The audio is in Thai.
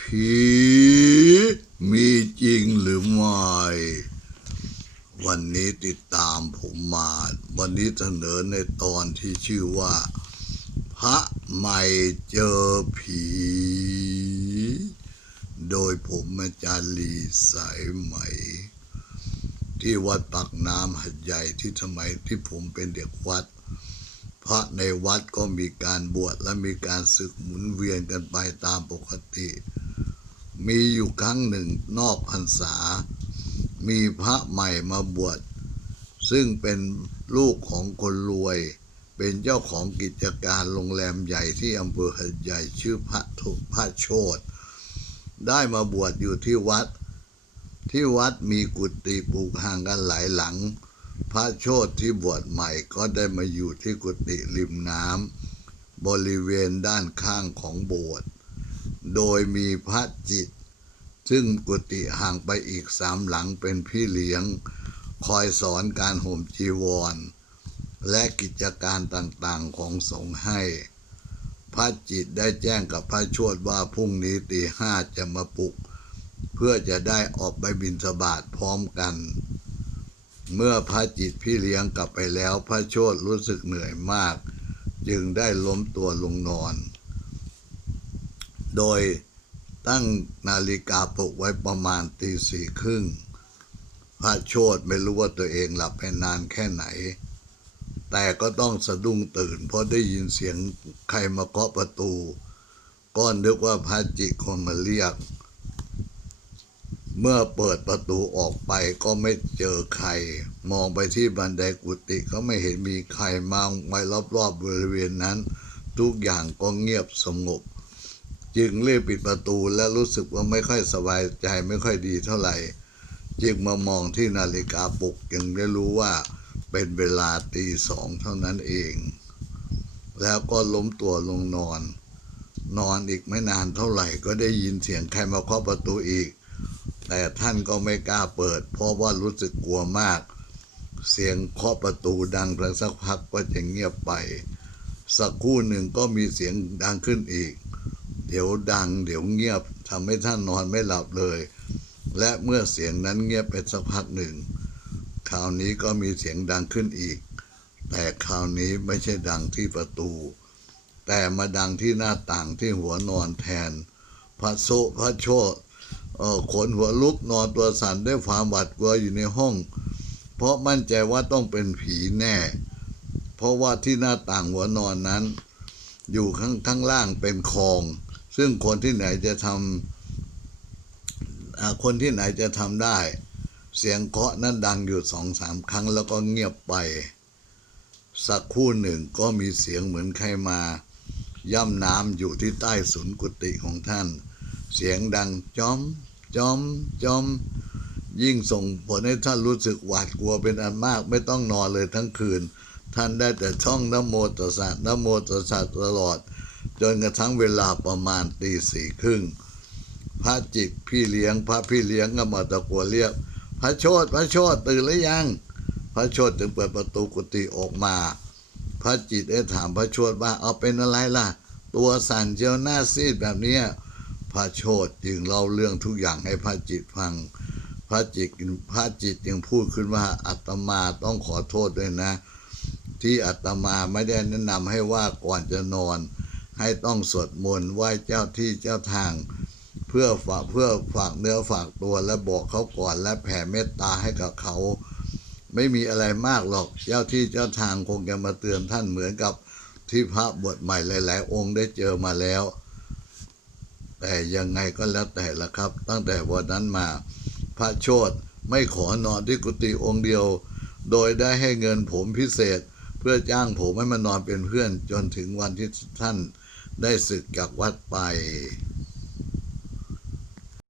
ผีมีจริงหรือไม่วันนี้ติดตามผมมา วันนี้เสนอในตอนที่ชื่อว่า พระใหม่เจอผี โดยผมอาจารย์ลีสายไหม ที่วัดปากน้ำหัดใหญ่ที่สมัยที่ผมเป็นเด็กวัด พระในวัดก็มีการบวชและมีการศึกหมุนเวียนกันไปตามปกติ มีอยู่ครั้งหนึ่งนอกพรรษา มีพระใหม่มาบวช ซึ่งเป็นลูกของคนรวย เป็นเจ้าของกิจการโรงแรมใหญ่ที่อำเภอหัดใหญ่ชื่อพระทุพระโชตได้มาบวชอยู่ที่วัด ที่วัดมีกุฏิปลูกห่างกันหลายหลัง พระโชตที่บวชใหม่ก็ได้มาอยู่ที่กุฏิริมน้ำบริเวณด้านข้างของโบสถ์ โดยมีพระจิต ซึ่งกุฏิห่างไปอีกสามหลังเป็นพี่เลี้ยง คอยสอนการห่มจีวร และกิจการต่างๆของสงฆ์ให้ พระจิตได้แจ้งกับพระโชดว่าพรุ่งนี้ตีห้าจะมาปลุก เพื่อจะได้ออกไปบิณฑบาตพร้อมกันเมื่อพระจิตพี่เลี้ยงกลับไปแล้ว พระโชดรู้สึกเหนื่อยมาก จึงได้ล้มตัวลงนอน โดยตั้งนาฬิกาปลุกไว้ประมาณตีสี่ครึ่งพระโชดไม่รู้ว่าตัวเองหลับไปนานแค่ไหน แต่ก็ต้องสะดุ้งตื่น เพราะได้ยินเสียงใครมาเคาะประตู ก็นึกว่าพระจิตคนมาเรียก เมื่อเปิดประตูออกไปก็ไม่เจอใคร มองไปที่บันไดกุฏิก็ไม่เห็นมีใครมาไว้รอบๆบริเวณนั้น ทุกอย่างก็เงียบสงบ จึงรีบปิดประตูและรู้สึกว่าไม่ค่อยสบายใจไม่ค่อยดีเท่าไหร่ จึงมามองที่นาฬิกาปลุกยังได้รู้ว่าเป็นเวลาตีสองเท่านั้นเอง แล้วก็ล้มตัวลงนอน นอนอีกไม่นานเท่าไหร่ก็ได้ยินเสียงใครมาเคาะประตูอีก แต่ท่านก็ไม่กล้าเปิด เพราะว่ารู้สึกกลัวมาก เสียงเคาะประตูดังเพียงสักพักก็จะเงียบไป สักครู่หนึ่งก็มีเสียงดังขึ้นอีก เดี๋ยวดัง เดี๋ยวเงียบทำให้ท่านนอนไม่หลับเลย และเมื่อเสียงนั้นเงียบไปสักพักหนึ่ง คราวนี้ก็มีเสียงดังขึ้นอีก แต่คราวนี้ไม่ใช่ดังที่ประตู แต่มาดังที่หน้าต่างที่หัวนอนแทน พระโซพระโชตขนหัวลุกนอนตัวสั่นด้วยความหวาดกลัวอยู่ในห้อง เพราะมั่นใจว่าต้องเป็นผีแน่ เพราะว่าที่หน้าต่างหัวนอนนั้น อยู่ข้างข้างล่างเป็นคลอง ซึ่งคนที่ไหนจะทำคนที่ไหนจะทำได้ เสียงเคาะนั้นดังอยู่สองสามครั้งแล้วก็เงียบไป สักคู่หนึ่งก็มีเสียงเหมือนใครมา ย่ำน้ำอยู่ที่ใต้สุนกุฏิของท่าน เสียงดังจอมจอมจอม ยิ่งส่งผลให้ท่านรู้สึกหวาดกลัวเป็นอันมากไม่ต้องนอนเลยทั้งคืน ท่านได้แต่ท่องนโมตัสสะนโมตัสสะตลอด จนกระทั่งเวลาประมาณตีสี่ครึ่งพระจิตพี่เลี้ยง พระพี่เลี้ยงก็มาตะโกนเรียก พระโชดพระโชดตื่นหรือยัง พระโชดจึงเปิดประตูกุฏิออกมา พระจิตได้ถามพระโชดว่าเอาเป็นอะไรล่ะ ตัวสั่นเจียวหน้าซีดแบบนี้พระโชดจึงเล่าเรื่องทุกอย่างให้พระจิตฟัง พระจิตพระจิตจึงพูดขึ้นว่าอาตมาต้องขอโทษด้วยนะ ที่อาตมาไม่ได้แนะนำให้ว่าก่อนจะนอน ให้ต้องสวดมนต์ไหว้เจ้าที่เจ้าทาง เพื่อฝากเพื่อฝากเนื้อฝากตัวและบอกเขาก่อนและแผ่เมตตาให้กับเขา ไม่มีอะไรมากหรอกเจ้าที่เจ้าทางคงจะมาเตือนท่านเหมือนกับที่พระบวชใหม่หลาย ๆ องค์ได้เจอมาแล้ว แต่ยังไงก็แล้วแต่ละครับ ตั้งแต่วันนั้นมา พระโชดไม่ขอนอนที่กุฏิองค์เดียว โดยได้ให้เงินผมพิเศษ เพื่อจ้างผมให้มานอนเป็นเพื่อนจนถึงวันที่ท่าน ได้ศึกจากวัดไป